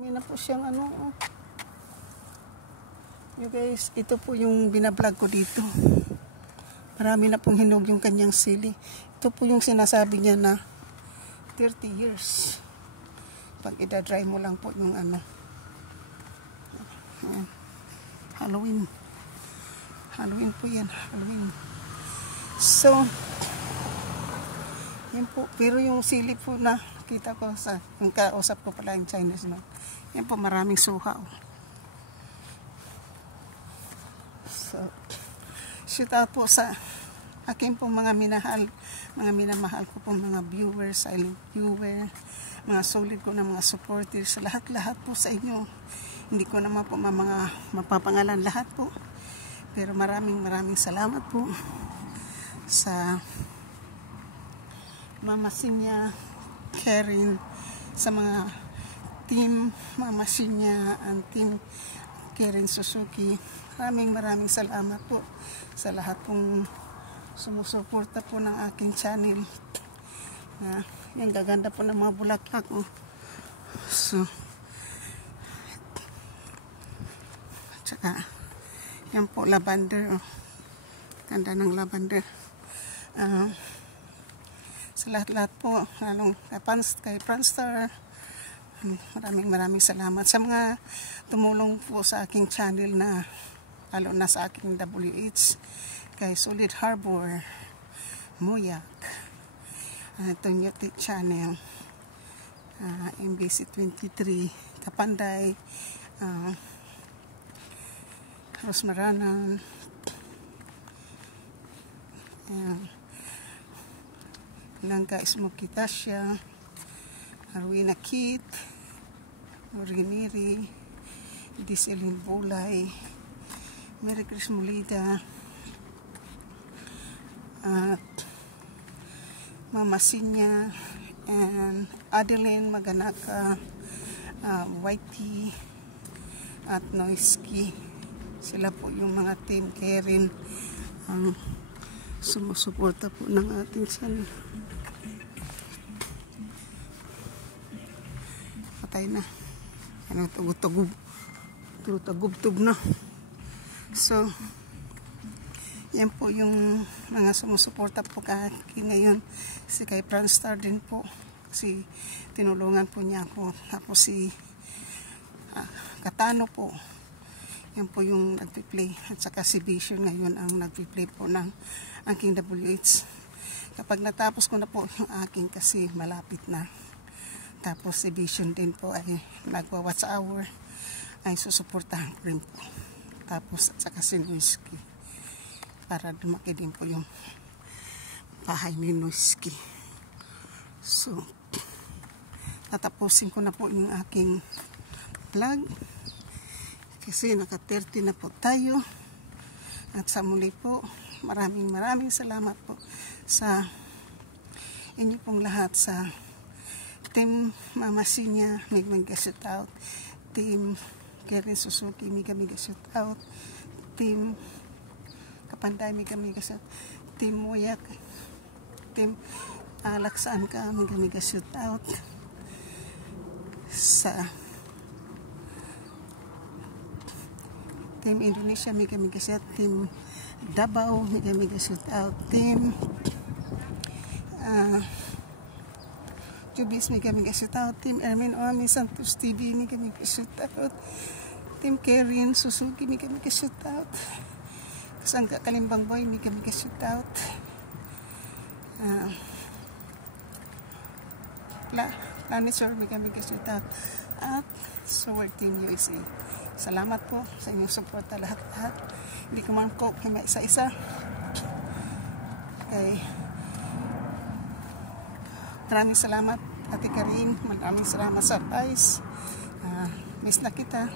May na po siyang ano, oh. You guys, ito po yung binablog ko dito. Marami na pong hinog yung kanyang sili. Ito po yung sinasabi niya na 30 years. Pag idadry mo lang po yung ano. Ayan. Halloween. Halloween po yan. Halloween. So, yan po. Pero yung sili po na kita ko sa, yung kausap ko pala yung Chinese, no? Yan po, maraming suha. So, shout out po sa aking po mga minamahal ko po mga viewers, silent viewer, mga solid ko na mga supporters, lahat-lahat po sa inyo. Hindi ko naman po mga mapapangalan lahat po. Pero maraming salamat po sa Mama Sinya, Karen, sa mga team Mama Sinya and team Karen Suzuki. Maraming salamat po sa lahat pong sumusuporta po ng aking channel. Yung gaganda po ng mga bulaklak. Oh. So, tsaka, yan po, lavender. Oh. Ganda ng lavender. Sa lahat-lahat po, lalong kay Franstar, maraming salamat sa mga tumulong po sa aking channel na lalo na sa aking WH, kay Solid Harbor, Muyak, Tonyoti Channel, MBC 23, Kapanday, Rosmaranan, Langka Smoky Tasha, Arwina Kit, Oriniri, Diselin Bulay, Mary Chris Mulida, at Mama Sinya, and Adeline Maganaka, Whitey, at Noisky. Sila po yung mga team Karen ang sumusuporta po ng ating channel. Patay na. Ano, tugub na. So, yan po yung mga sumusuporta po kay ngayon. Si kay Franstar din po. Kasi tinulungan po niya ako. Tapos si Katano po. Yan po yung nagpi-play. At saka si Vision ngayon ang nagpi-play po ng aking WH. Kapag natapos ko na po yung aking kasi malapit na. Tapos si Vision din po ay nagwa-watch hour. Ay susuportahan ko rin po. Tapos at saka si Noisky. Para lumaki din po yung bahay ni Noisky. So, tatapusin ko na po yung aking vlog. Kasi naka-30 na po tayo. At sa muli po, maraming salamat po sa inyo pong lahat sa Team Mama Sinya, mega shout out. Team Karen Suzuki, mega shout out. Team Kapanday, mega shout out. Team Muyak, Team Alaksaan ka, mega shout out. Sa Team Indonesia, mega shout out. Team Davao, mega shout out. Team Jubis, mega shout out. Team Ermin Oami Santos TV, mega shout out. Team Karen Suzuki, mega shout out. Kasangka Kalimbang Boy, mega shout out. Planisor, mega shout out. At Sword Team USA. Salamat po sa inyong suporta lahat-lahat. Hindi ko man ko kaya isa-isa. Okay. Maraming salamat, Ate Karin. Maraming salamat sa advice. Miss na kita.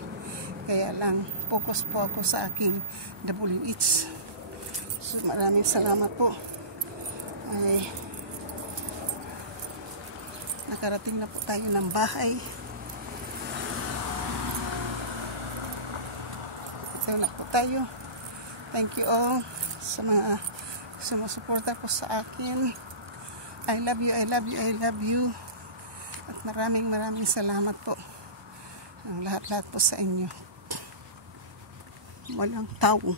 Kaya lang, focus po ako sa aking WH. So, maraming salamat po. Ay, nakarating na po tayo ng bahay. Ito na po tayo. Thank you all sa mga sumusuporta po sa akin. I love you. At maraming salamat po. ang lahat-lahat po sa inyo. Walang tao.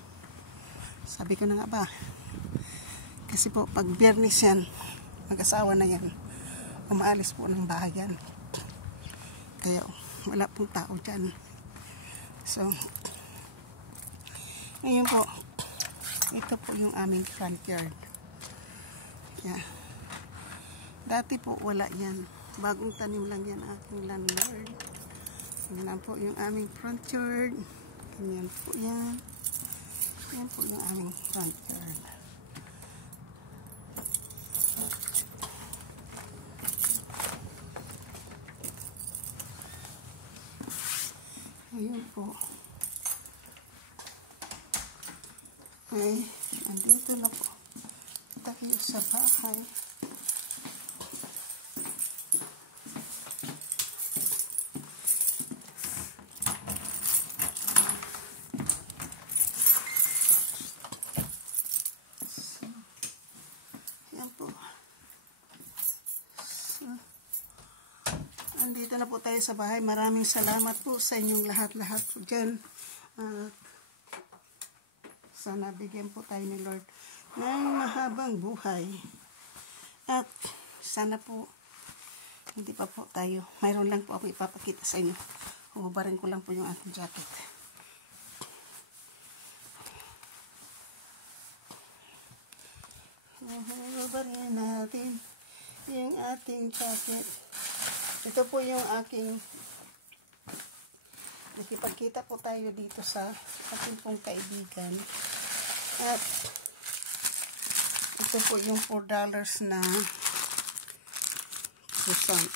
Sabi ko na nga ba, kasi po pag Biyernes yan, mag-asawa na yan, umaalis po ng bahay yan. Kaya wala pong tao dyan. So, ngayon po, ito po yung aming front yard. Yeah. Dati po wala yan. Bagong tanim lang yan aking landlord. Yan lang po yung aming front yard. Ganyan po yan. Yan po yung aming front yard. Ayun po. Ay, andito na po tayo sa bahay. Yan po. Andito na po tayo sa bahay. Maraming salamat po sa inyong lahat-lahat po dyan. Sana bigyan po tayo ni Lord ng mahabang buhay. At sana po, hindi pa po tayo. Mayroon lang po ako ipapakita sa inyo. Hubarin ko lang po yung ating jacket. Hubarin natin yung ating jacket. Ito po yung aking nakipagkita po tayo dito sa ating pong kaibigan. At ito po yung $4 na croissant.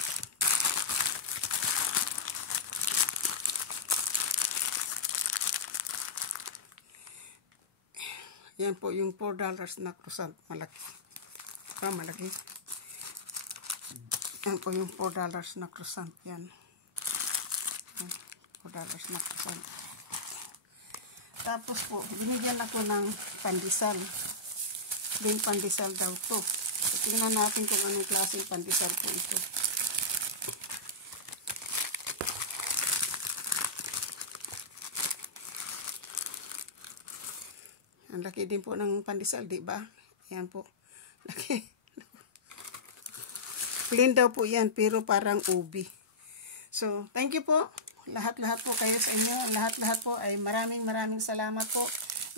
Yan po yung $4 na croissant. Malaki. Malaki. Yan po yung $4 na croissant. Yan. $4 na croissant. Tapos po, binigyan ako ng pandesal. Din pandesal daw to. So, tingnan natin kung anong klaseng pandesal po ito. Ang laki din po ng pandesal, di ba? Yan po. Laki. Plain daw po yan, pero parang ubi. So, thank you po. Lahat-lahat po kayo sa inyo. Lahat-lahat po ay maraming salamat po.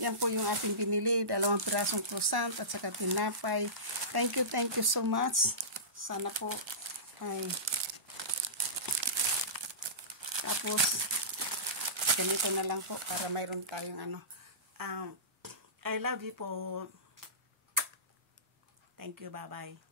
Yan po yung ating binili. 2 pirasong croissant at saka tinapay. Thank you so much. Sana po ay tapos ganito na lang po para mayroon tayong ano. I love you po. Thank you. Bye-bye.